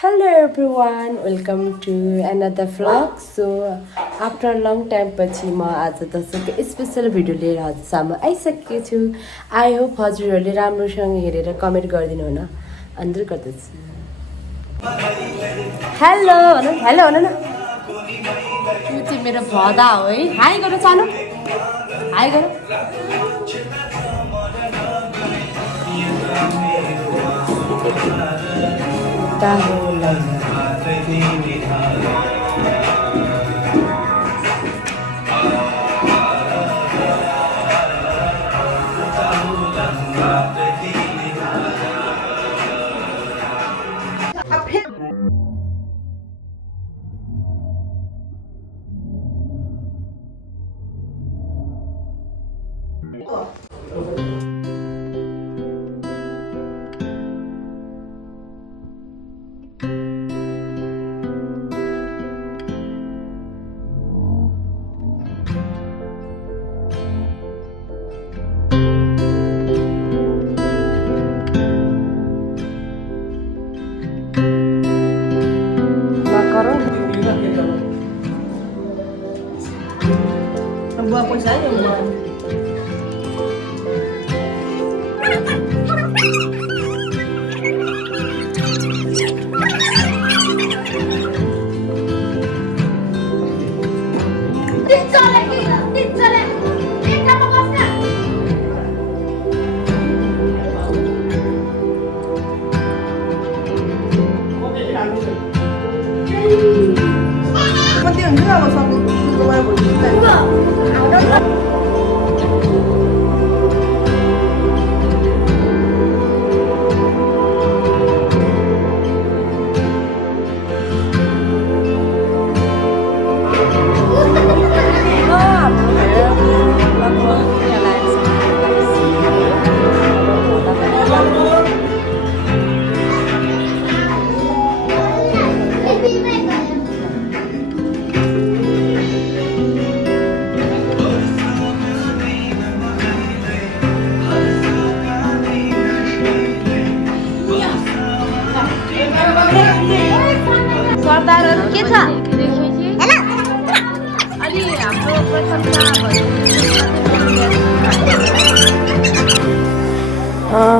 Hello everyone, welcome to another vlog. So after a long time पछि म आज दशैंको special video लिएर हजुरसम्म आइसकेको छु. आई होप हजुरहरूले राम्रोसँग हेरेर कमेन्ट गरिदिनु हुन अनुरोध गर्दछु. हेलो भन, हेलो भन न. यो चाहिँ मेरो भदा हो है. हाई गर्नु चाहनु, हाई गर्नु. Buat puasa aja buat.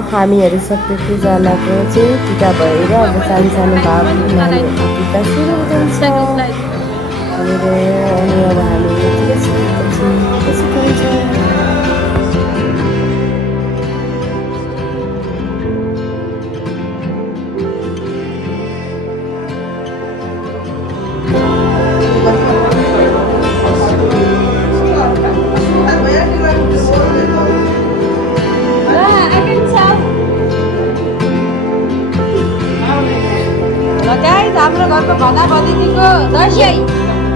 हामीहरू सबै पूजालाको चाहिँ टिका भएर अब सानो सानो भाव नानीहरूको टिका सुरु हुन्छ. अनि अब हामी टिका सुरु हुन्छ. हाम्रो घरको भदा भदिनीको दसैँ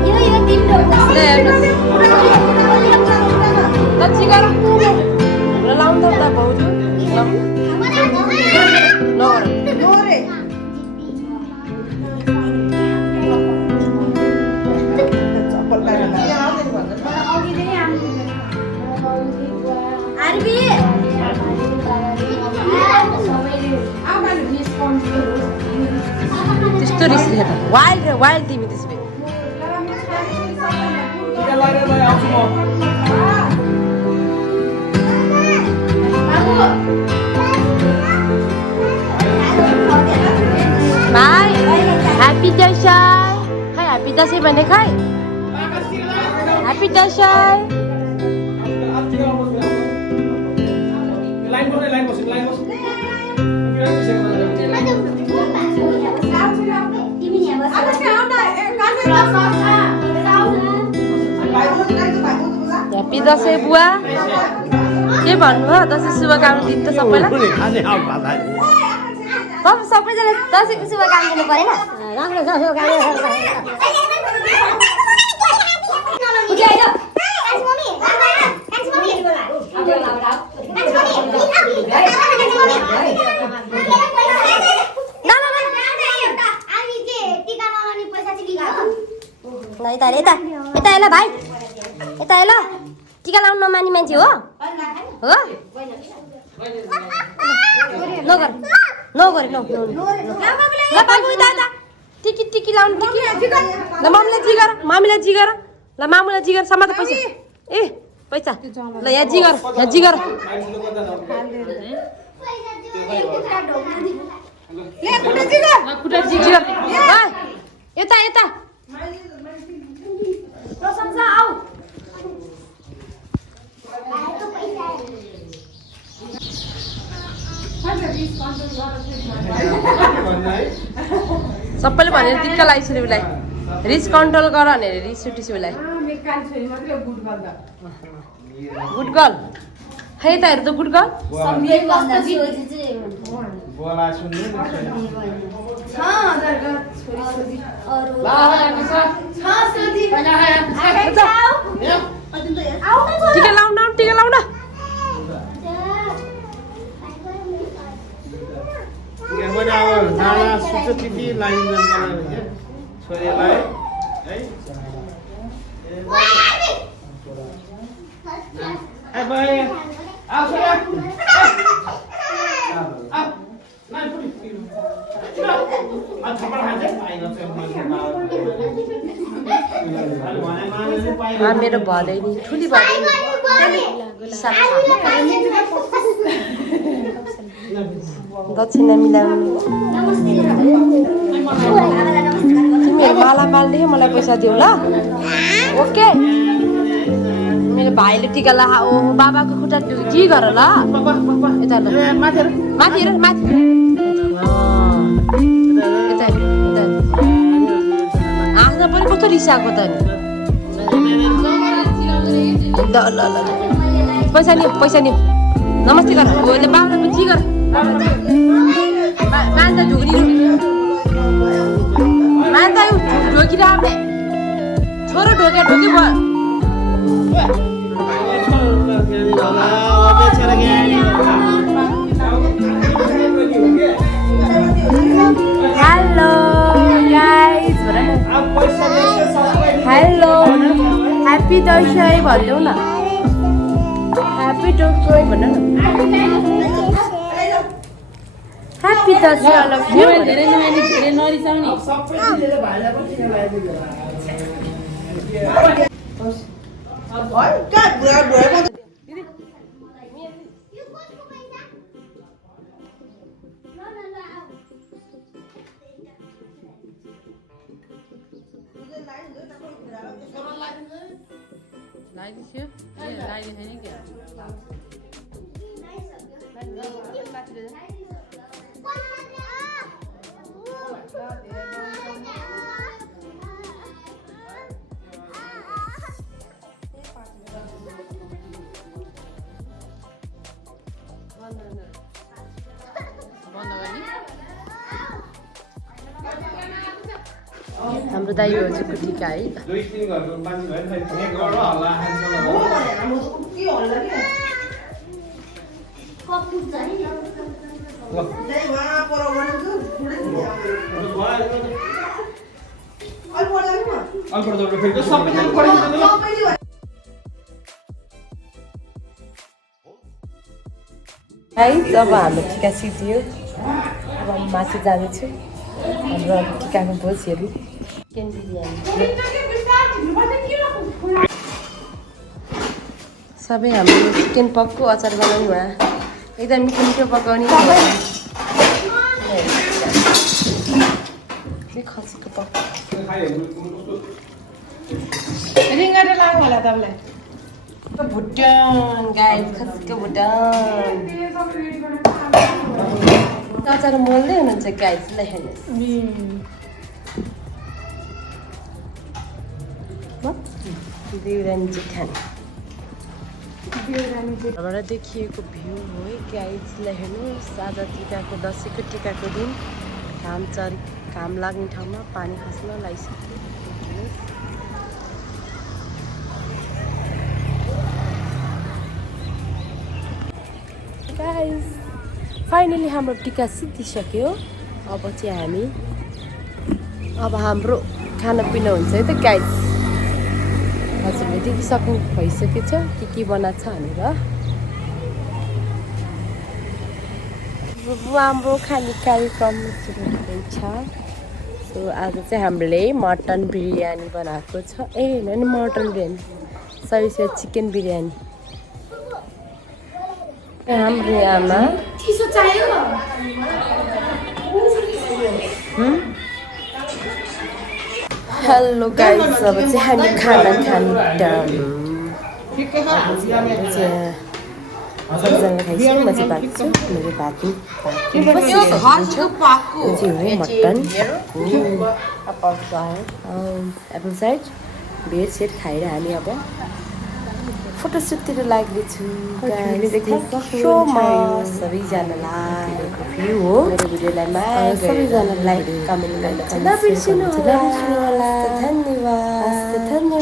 यो तिम्रो लच्छी गर र लाउनु त भाउजू त्यस्तो रिस लिएर वाइल्ड वाइल्ड तिमी त्यसो भए भाइ ह्याप्पी दसैँ खै ह्याप्पी दसैँ भने खै ह्याप्पी दसैँ. ह्याप्पी दसैँ बुवा. के भन्नुभयो? दसैँ शुभकामना दिनु त सबैलाई. सबैजना दसैँको शुभकामना दिनु परेन? यता यता यता हेल भाइ, यता हेल. टिका लाउनु नमानी मान्छे हो हो नगर नगर ल बाबु यता टिकी लाउनु टिकी ल मामीलाई जिगर ल मामुलाई जिगर समात पैसा ए पैसा ल यहाँ जिगर यता सबैले भनेर दिक्क लागिसक्यो उसलाई रिस कन्ट्रोल गर भनेर रिस उठिस उसलाई गुड गर्ल है त हेर त गुड गर्ल टिका लाउन मेरो भदै नि ठुली भदै दक्षिणा मिलाउनु तिमीहरू माला माल्ने मलाई पैसा दिऊ ल ओके मेरो भाइले टिका ला ओ बाबाको खुट्टा के गर ल यता ल माथि आफ्नो पनि कस्तो रिसाएको त नि ल पैसा नि नमस्ते गर ओले बाबाले के गर मान्दा ढोग्री मान्दा ढोगिराउने छोरो ढोके भयो hello guys hello happy Dashain भन्नु न ह्याप्पी दसैँ भन्नु न happy Dashain all of you धेरै नरिसाउने लगाइदिन्छु लगाइदिन्छ नि हाम्रो दाइ हजुरको टिका है अब हाम्रो टिका सिद्धियो अब माथि जानेछु हाम्रो टिकाको भोजहरू चिकन बिरयानी सबै हाम्रो चिकन पक्को अचार बनाउने भए एकदम मिठो पकाउने खसीको पक्को रिङ्गाटे लाग्यो होला तपाईँलाई भुटान गाई खसीको भुटान अचार मोल्दै हुनुहुन्छ गाईलाई हेर्नुहोस् देउरानी जेठानी बाट देखिएको भ्यू हो है गाइजलाई हेर्नुहोस् आज टिकाको दसैँको टिकाको दिन घाम लाग्ने ठाउँमा पानी खस्न लागिसक्यो गाइज फाइनली हाम्रो टिका सिद्धिसक्यो अब चाहिँ अब हाम्रो खानापिना हुन्छ है त गाइज हजुरले देखिसक्नु भइसकेछ के बनाएको छ भनेर हाम्रो खाने कार्यक्रम सुरु हुँदैछ सो आज चाहिँ हामीले मटन बिरयानी बनाएको छ ए होइन नि mutton biryani sorry chicken biryani हाम्रो आमा हेलो गाइस अब चाहिँ हामी खाना खानु सबैजना खाइसक्यो म चाहिँ भएको छु मेरो भाती mutton Apple side veg set खाएर हामी अब फोटोसुटतिर लाग्दैछु सबैजनालाई हो मेरो भिडियोलाई सबैजनालाई कमेन्ट गर्न धन्यवाद।